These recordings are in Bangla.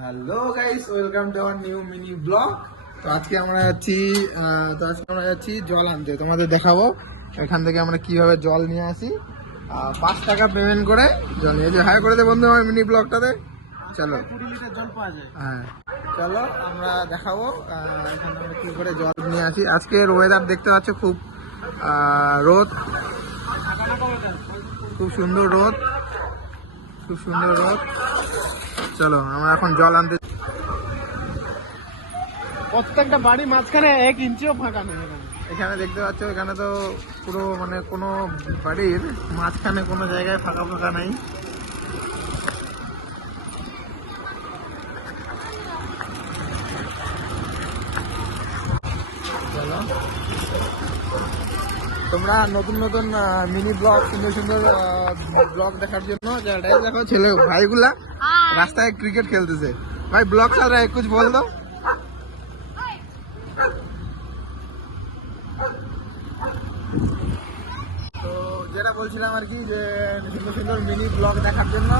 Hello guys welcome to our new mini vlog. তো আজকে আমরা যাচ্ছি তো আজকে আমরা যাচ্ছি জল আনতে। তোমাদের দেখাবো এখান থেকে আমরা কীভাবে জল নিয়ে আসি। পাঁচ টাকা পেমেন্ট করে জল নিয়ে যে হাই করে দে বন্ধু আমার মিনি ব্লগটাতে। চলো। হ্যাঁ। চলো আমরা দেখাবো এখানে কি করে জল নিয়ে আসি। আজকের ওয়েদার দেখতে পাচ্ছ খুব আহ, রোদ। খুব সুন্দর রোদ। খুব সুন্দর রোদ। চলো আমরা এখন জল আনতে প্রত্যেকটা বাড়ি মাঝখানে এক ইঞ্চিও ফাঁকা নেই এখানে দেখতে পাচ্ছ এখানে তো পুরো মানে কোনো বাড়ির মাঝখানে কোনো জায়গায় ফাঁকা ফাঁকা নাই চলো। তোমরা নতুন নতুন মিনি ব্লগ সুন্দর সুন্দর ব্লগ দেখার জন্য দেখো ছেলে ভাইগুলা রাস্তায় ক্রিকেট খেলতেছে। ভাই ব্লগ সারা এক কিছু বল দাও যেটা বলছিলাম আর কি যে সুন্দর সুন্দর মিনি ব্লগ দেখার জন্য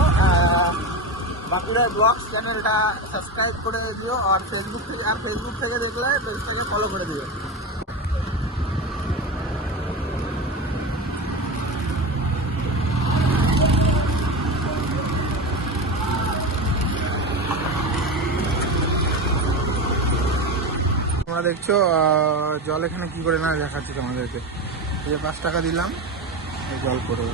বাঁকুড়ার ব্লগ চ্যানেলটা সাবস্ক্রাইব করে দিও আর ফেসবুক থেকে আর ফেসবুক থেকে দেখলে ফেসবুক থেকে ফলো করে দিও। তোমরা দেখছ জল এখানে কি করে না দেখাচ্ছি তোমাদেরকে। এই যে পাঁচ টাকা দিলাম, এই জল করে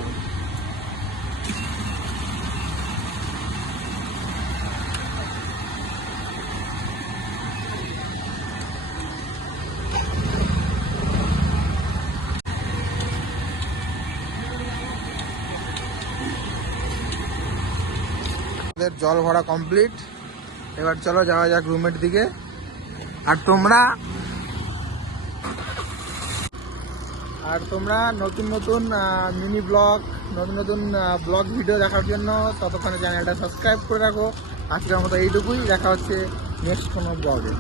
জল ভরা কমপ্লিট এবার চলো যাওয়া যাক রুমের দিকে। আর তোমরা? আর তোমরা নতুন নতুন মিনি ব্লগ নতুন নতুন ব্লগ ভিডিও দেখার জন্য ততক্ষণে চ্যানেলটা সাবস্ক্রাইব করে রাখো। আজকের মতো এইটুকুই। দেখা হচ্ছে নেক্সট কোনো ব্লগে